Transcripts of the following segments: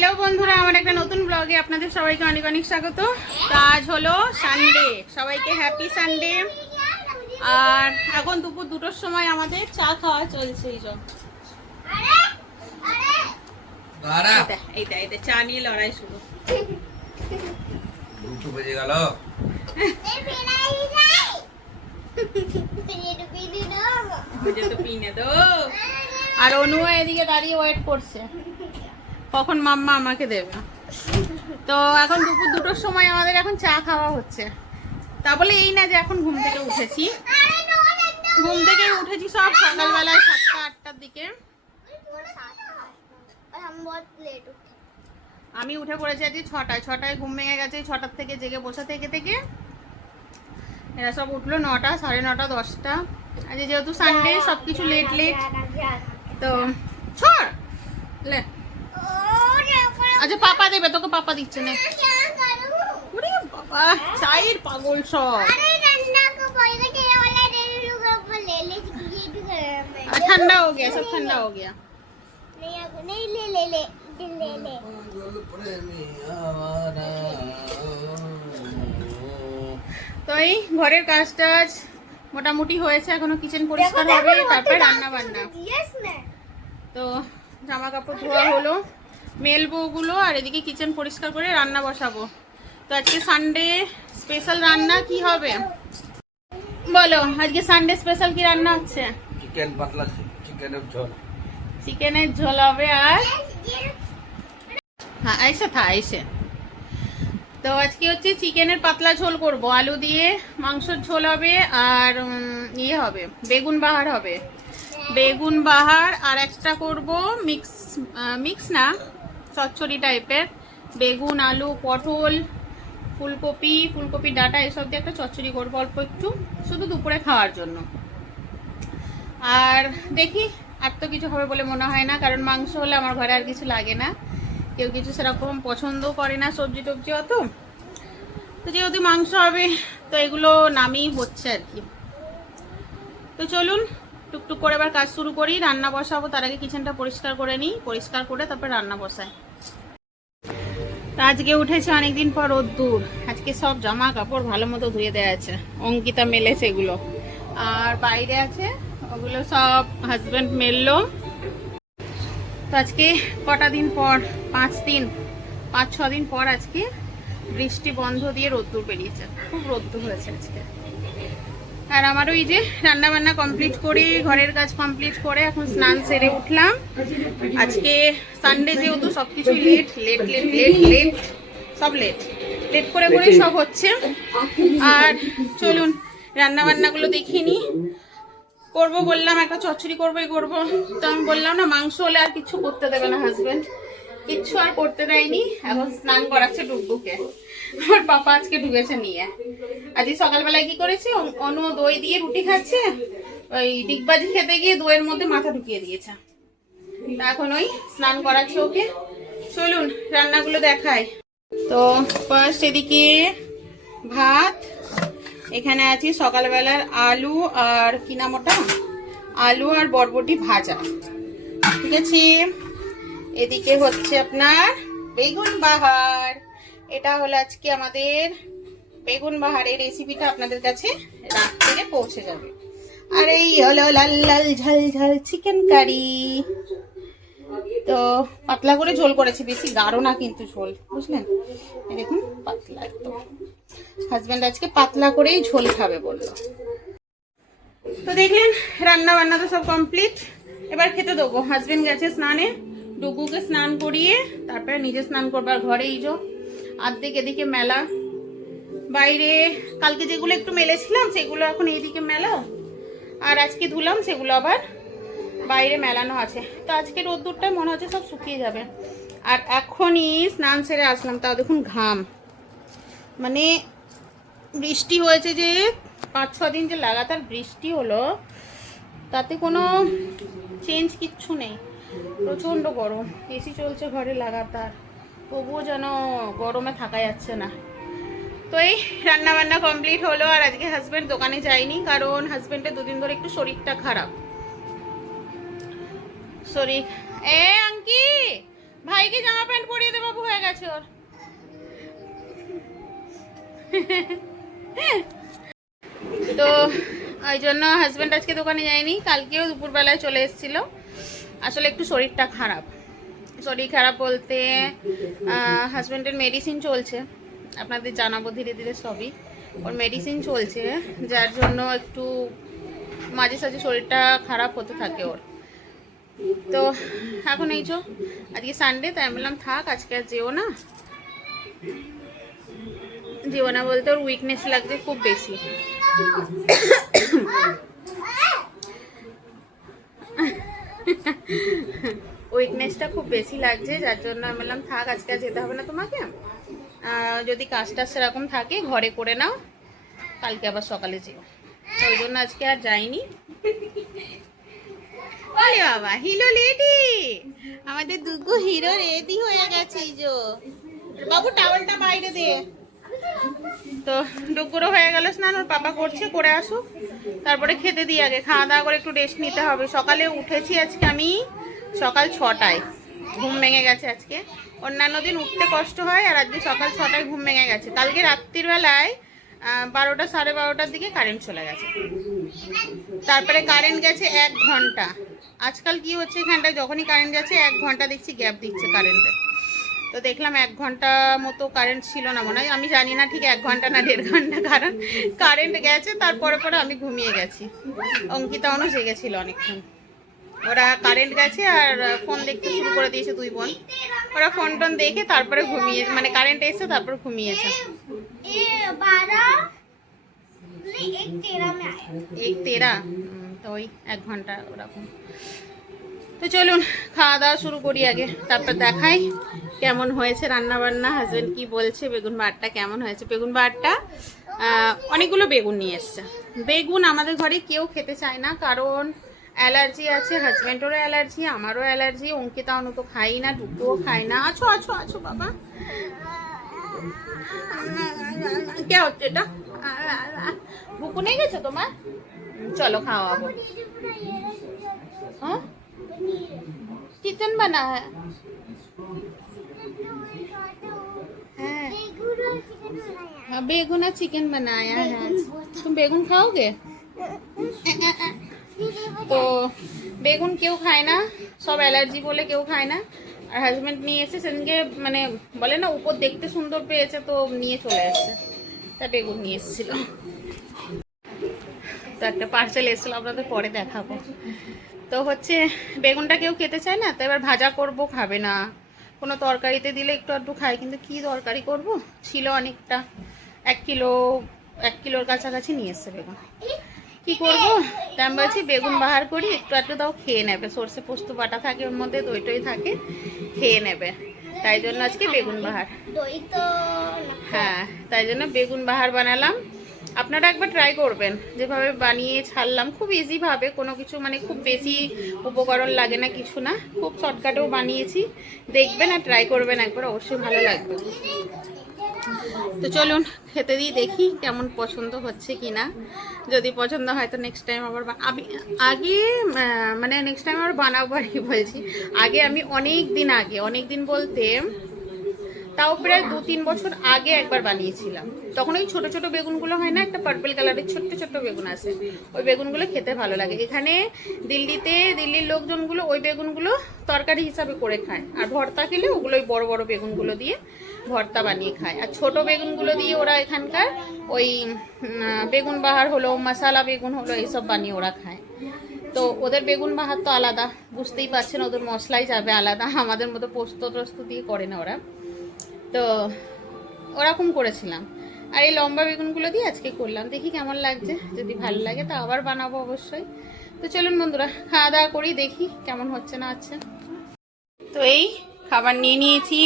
Hello বন্ধুরা, আমার একটা নতুন ব্লগে আপনাদের সবাইকে অনেক অনেক স্বাগত। তো আজ হলো সানডে, সবাইকে হ্যাপি সানডে। আর এখন দুপুর 2টোর সময় আমাদের চা খাওয়া চলছে। এইটা চা নিয়ে লড়াই শুরু। 2 বেজে গেল। আর অনু এদিকে দাঁড়িয়ে ওয়েট করছে কখন মাম্মা আমাকে দেবে। তো এখন দুপুর 2টোর সময় আমাদের এখন চা খাওয়া হচ্ছে। তা বলে এই না যে এখন ঘুম থেকে উঠেছি, সব সকালবেলায় 7টা-8টার দিকে। আমি উঠে পড়েছি আজকে 6টায় ঘুম ভেঙে গেছে। 6টার থেকে জেগে বসে থেকে এরা সব উঠলো 9টা, 9:30, 10টা। আজ যেহেতু সানডে সবকিছু লেট। তো ছড় লে, আচ্ছা পাপা দেবে তোকে, পাপা দিচ্ছে না। ওরে বাবা, চায়ের পাগল সব। ठंडा हो गया, सब ठंडा हो गया। তো এই ঘরের কাজ টাজ মোটামুটি হয়েছে, এখনো কিচেন পরিষ্কার হবে, তারপর রান্না বান্না। তো জামা কাপড় ধোয়া হলো, মেলবো ওগুলো, আর এদিকে কিচেন পরিষ্কার করে রান্না বসাবো। তো আজকে সানডে স্পেশাল রান্না কি হবে বলো? আজকে সানডে স্পেশাল কি রান্না হচ্ছে? চিকেন পাতলা, চিকেনের ঝোল হবে। আর হ্যাঁ আইসে তো আজকে হচ্ছে চিকেনের পাতলা ঝোল করব, আলু দিয়ে মাংসের ঝোল হবে। আর ইয়ে হবে, বেগুন বাহার হবে, বেগুন বাহার। আর একটা করব মিক্স না, চচ্চড়ি টাইপের, বেগুন, আলু, পটল, ফুলকপি ডাঁটা এসব দিয়ে একটা চচ্চড়ি করবো অল্প একটু, শুধু দুপুরে খাওয়ার জন্য। আর দেখি, আর তো কিছু হবে বলে মনে হয় না, কারণ মাংস হলে আমার ঘরে আর কিছু লাগে না, কেউ কিছু সেরকম পছন্দও করে না, সবজি টবজি অত। তো যেহেতু মাংস হবে তো এগুলো নামেই হচ্ছে আর কি। তো চলুন টুকটুক করে এবার কাজ শুরু করি, রান্না বসাবো। তার আগে কিচেনটা পরিষ্কার করে নিই, পরিষ্কার করে তারপর রান্না বসাই। আজকে উঠেছে অনেকদিন পর রোদ্দুর, আজকে সব জামা কাপড় ভালো মতো ধুয়ে দেওয়া আছে, অঙ্কিতা মেলেছে এগুলো। আর বাইরে আছে ওগুলো সব হাজব্যান্ড মেললো। তো আজকে কটা দিন পর, 5-6 দিন পর আজকে বৃষ্টি বন্ধ দিয়ে রোদ্দুর বেরিয়েছে, খুব রোদ্দুর হয়েছে আজকে। আর আমারও এই যে রান্না বান্না কমপ্লিট করে, ঘরের কাজ কমপ্লিট করে এখন স্নান সেরে উঠলাম। আজকে সানডে যেহেতু সবকিছুই লেট, সব লেট করে সব হচ্ছে। আর চলুন রান্না বান্নাগুলো দেখিয়ে নিই। করবো বললাম, একটা চচ্চড়ি করবো। তো আমি বললাম না, মাংস হলে আর কিছু করতে দেবে না হাজবেন্ড, কিচ্ছু আর করতে দেয়নি। এখন স্নান করাচ্ছে ডুগডুকে, আমার পাপা আজকে ঢুকেছে নিয়ে। আজকে সকালবেলায় কি করেছে, অনু দই দিয়ে রুটি খাচ্ছে, ওই ডিগবাজি খেতে গিয়ে দইয়ের মধ্যে মাথা ঢুকিয়ে দিয়েছে। এখন ওই স্নান করাচ্ছে ওকে। চলুন রান্নাগুলো দেখাই। তো ফার্স্ট এদিকে ভাত, এখানে আছে সকালবেলার আলু আর কি নাম ওটা, আলু আর বরবটি ভাজা, ঠিক আছে। এদিকে হচ্ছে আপনার বেগুন বাহার, এটা হলো আজকে আমাদের বেগুন বাহারের রেসিপিটা আপনাদের কাছে রাত থেকে পৌঁছে যাবে। আর এই হলো লাল লাল ঝাল ঝাল চিকেন কারি। তো পাতলা করে ঝোল করেছি, বেশি গাঢ় না কিন্তু ঝোল, বুঝলেন? দেখুন পাতলা একদম, হাজব্যান্ড আজকে পাতলা করেই ঝোল খাবে বললো। তো দেখলেন রান্না বান্না তো সব কমপ্লিট, এবার খেতে দেবো। হাজব্যান্ড গেছে স্নানে, ডুগুকে স্নান করিয়ে তারপরে নিজে স্নান করবার। ঘরে এই যে আর্ধেক এদিকে মেলা, বাইরে কালকে যেগুলো একটু মেলেছিলাম সেগুলো এখন এইদিকে মেলা, আর আজকে ধুলাম সেগুলো আবার বাইরে মেলানো আছে। তো আজকে রোদ্দুরটা মনে হচ্ছে সব শুকিয়ে যাবে। আর এখনই স্নান সেরে আসলাম, তাও দেখুন ঘাম, মানে বৃষ্টি হয়েছে যে 5-6 দিন যে লাগাতার বৃষ্টি হলো, তাতে কোনো চেঞ্জ কিচ্ছু নেই, প্রচণ্ড গরম, এসি চলছে ঘরে লাগাতার, তবুও যেন গরমে থাকা যাচ্ছে না। তো এই রান্না বান্না কমপ্লিট হলো। আর আজকে হাজব্যান্ড দোকানে যায়নি, কারণ হাজব্যান্ডের 2 দিন ধরে একটু শরীরটা খারাপ। শরীর আঙ্কি ভাইকে জামা প্যান্ট পরিয়ে গেছে ওর। তো ওই জন্য হাজব্যান্ড আজকে দোকানে যায়নি, কালকেও দুপুরবেলায় চলে এসেছিল। আসলে একটু শরীরটা খারাপ, শরীর খারাপ বলতে হাজব্যান্ডের মেডিসিন চলছে, আপনাদের জানাবো ধীরে ধীরে সবই। ওর মেডিসিন চলছে, যার জন্য একটু মাঝে সাঝে শরীরটা খারাপ হতে থাকে ওর। তো এখন এই যে আজকে সানডে, তাই আমি বললাম থাক আজকে আর যেও না বলতে ওর উইকনেস লাগছে খুব বেশি। উইকনেসটা খুব বেশি লাগছে, যার জন্য আমি বললাম থাক আজকে আর যেতে হবে না তোমাকে, যদি কাজটা সেরকম থাকে ঘরে করে নাও, কালকে আবার সকালে যেও। তো ওই জন্য আজকে আর যাইনি। বলে বাবা হিরো রেডি, আমাদের দুগু হিরো রেডি হয়ে গেছে। এই যে বাবু টাওয়ালটা বাইরে দিয়ে। তো ডুগুরও হয়ে গেল স্নান, ওর পাপা করছে, করে আসুক তারপরে খেতে দিই। আগে খাওয়া দাওয়া করে একটু রেস্ট নিতে হবে। সকালে উঠেছি আজকে আমি সকাল 6টায়, ঘুম ভেঙে গেছে আজকে। অন্যান্য দিন উঠতে কষ্ট হয়, আর আজকে সকাল 6টায় ঘুম ভেঙে গেছে। কালকে রাত্রির বেলায় 12টা সাড়ে 12টার দিকে কারেন্ট চলে গেছে, তারপরে কারেন্ট গেছে 1 ঘন্টা। আজকাল কি হচ্ছে এখানটায়, যখনই কারেন্ট যাচ্ছে 1 ঘন্টা দেখছি গ্যাপ দিচ্ছে কারেন্টে। তো দেখলাম 1 ঘন্টা মতো কারেন্ট ছিল না মনে হয়, আমি জানি না ঠিক 1 ঘন্টা না 1.5 ঘন্টা, কারণ কারেন্ট গেছে তারপরে পরে আমি ঘুমিয়ে গেছি। অঙ্কিতা অনু জেগেছিল অনেকক্ষণ। ওরা কারেন্ট গেছে আর ফোন দেখতে শুরু করে দিয়েছে দুই বোন। ওরা ফোন টোন দেখে তারপরে ঘুমিয়ে, মানে কারেন্ট এসে তারপর ঘুমিয়েছে। 1:13 তো ওই 1 ঘন্টা ওরকম। তো চলুন খাওয়া দাওয়া শুরু করি আগে, তারপর দেখাই কেমন হয়েছে রান্না বান্না, হাজবেন্ড কি বলছে, বেগুন ভাতটা কেমন হয়েছে। বেগুন ভাতটা অনেকগুলো বেগুন নিয়ে এসছে। বেগুন আমাদের ঘরে কেউ খেতে চায় না, কারণ অ্যালার্জি আছে, হাজব্যান্ডেরও অ্যালার্জি, আমারও অ্যালার্জি। অঙ্কিতা অনু তো খাই না, টুকুও খায় না। আছো আছো আছো বাবা, কে হচ্ছে এটা? বুকু নিয়ে গেছে তোমার? চলো খাওয়াবো। हाँ चिकन बना है, हाँ बेगुन और चिकन बनाया है। तुम बेगुन खाओगे? তো বেগুন কেউ খায় না, সব অ্যালার্জি বলে কেউ খায় না। আর হাজব্যান্ড নিয়ে এসে সেদিনকে, মানে বলে না উপর দেখতে সুন্দর পেয়েছে তো নিয়ে চলে এসছে, তা বেগুন নিয়ে এসেছিল। তো একটা পার্সেল এসেছিল, আপনাদের পরে দেখাবো। তো হচ্ছে বেগুনটা কেউ খেতে চায় না, তো এবার ভাজা করব, খাবে না। কোনো তরকারিতে দিলে একটু একটু খায়, কিন্তু কি তরকারি করব, ছিল অনেকটা, 1 কিলোর কাছাকাছি নিয়ে এসছে বেগুন। কি করব, তা আমি বলছি বেগুন বাহার করি, একটু একটু দাও খেয়ে নেবে, সর্ষে পোস্ত বাটা থাকে ওর মধ্যে, দই টই থাকে, খেয়ে নেবে। তাই জন্য আজকে বেগুন বাহার, হ্যাঁ তাই জন্য বেগুন বাহার বানালাম। আপনারা একবার ট্রাই করবেন, যেভাবে বানিয়ে ছাড়লাম, খুব ইজিভাবে, কোনো কিছু মানে খুব বেশি উপকরণ লাগে না, কিছু না, খুব শর্টকাটেও বানিয়েছি। দেখবেন আর ট্রাই করবেন একবার, অবশ্যই ভালো লাগবে। তো চলুন খেতে দিই, দেখি কেমন পছন্দ হচ্ছে কি না। যদি পছন্দ হয় তো নেক্সট টাইম আবার আগে মানে নেক্সট টাইম আবার বানাবো আর কি বলছি। আগে আমি অনেক দিন বলতে তাও প্রায় 2-3 বছর আগে একবার বানিয়েছিলাম। তখন ওই ছোট ছোট বেগুনগুলো হয় না, একটা পার্পল কালারের ছোট্ট ছোট্ট বেগুন আছে, ওই বেগুনগুলো খেতে ভালো লাগে। এখানে দিল্লির লোকজনগুলো ওই বেগুনগুলো তরকারি হিসাবে করে খায়, আর ভর্তা খেলে ওগুলো ওই বড় বড় বেগুনগুলো দিয়ে ভর্তা বানিয়ে খায়। আর ছোট বেগুনগুলো দিয়ে ওরা এখানকার ওই বেগুন বাহার হলো, মশালা বেগুন হলো, এইসব বানিয়ে ওরা খায়। তো ওদের বেগুন বাহার তো আলাদা, বুঝতেই পারছেন, ওদের মশলাই যাবে আলাদা, আমাদের মতো পোস্ত দিয়ে করে না ওরা। তো ওরকম করেছিলাম, আর এই লম্বা বেগুনগুলো দিয়ে আজকে করলাম, দেখি কেমন লাগছে। যদি ভালো লাগে তা আবার বানাবো অবশ্যই। তো চলুন বন্ধুরা খাওয়া দাওয়া করি, দেখি কেমন হচ্ছে না হচ্ছে। তো এই খাবার নিয়ে নিয়েছি,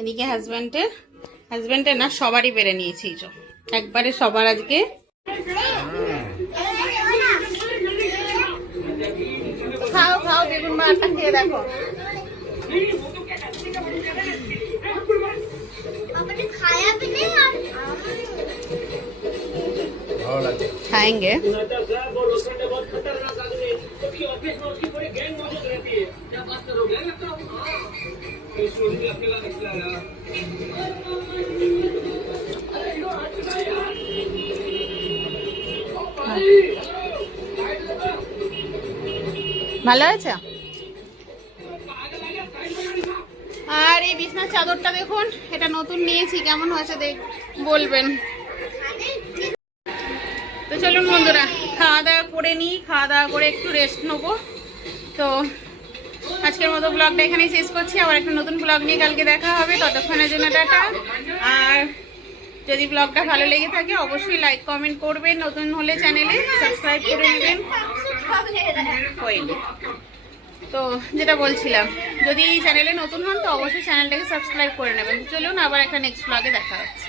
এদিকে হাজব্যান্ডের না সবারই বেড়ে নিয়েছি, একবারে সবার আজকে। খাও বেগুন বাহারটা খেয়ে দেখো। खाएंगे ভালো হয়েছে। আর এই বিছনার চাদরটা দেখুন, এটা নতুন নিয়েছি, কেমন হয়েছে বলবেন। তো চলুন বন্ধুরা, খাওয়া দাওয়া করে নিই, খাওয়া দাওয়া করে একটু রেস্ট নেবো। তো আজকের মতো ব্লগটা এখানেই শেষ করছি, আবার একটা নতুন ব্লগ নিয়ে কালকে দেখা হবে। ততক্ষণের জন্য টাটা। আর যদি ব্লগটা ভালো লেগে থাকে অবশ্যই লাইক কমেন্ট করবেন, নতুন হলে চ্যানেলে সাবস্ক্রাইব করে নেবেন। তো যেটা বলছিলাম, যদি চ্যানেলে নতুন হন তো অবশ্যই চ্যানেলটাকে সাবস্ক্রাইব করে নেবেন। চলুন আবার একটা নেক্সট ব্লগে দেখা হচ্ছে।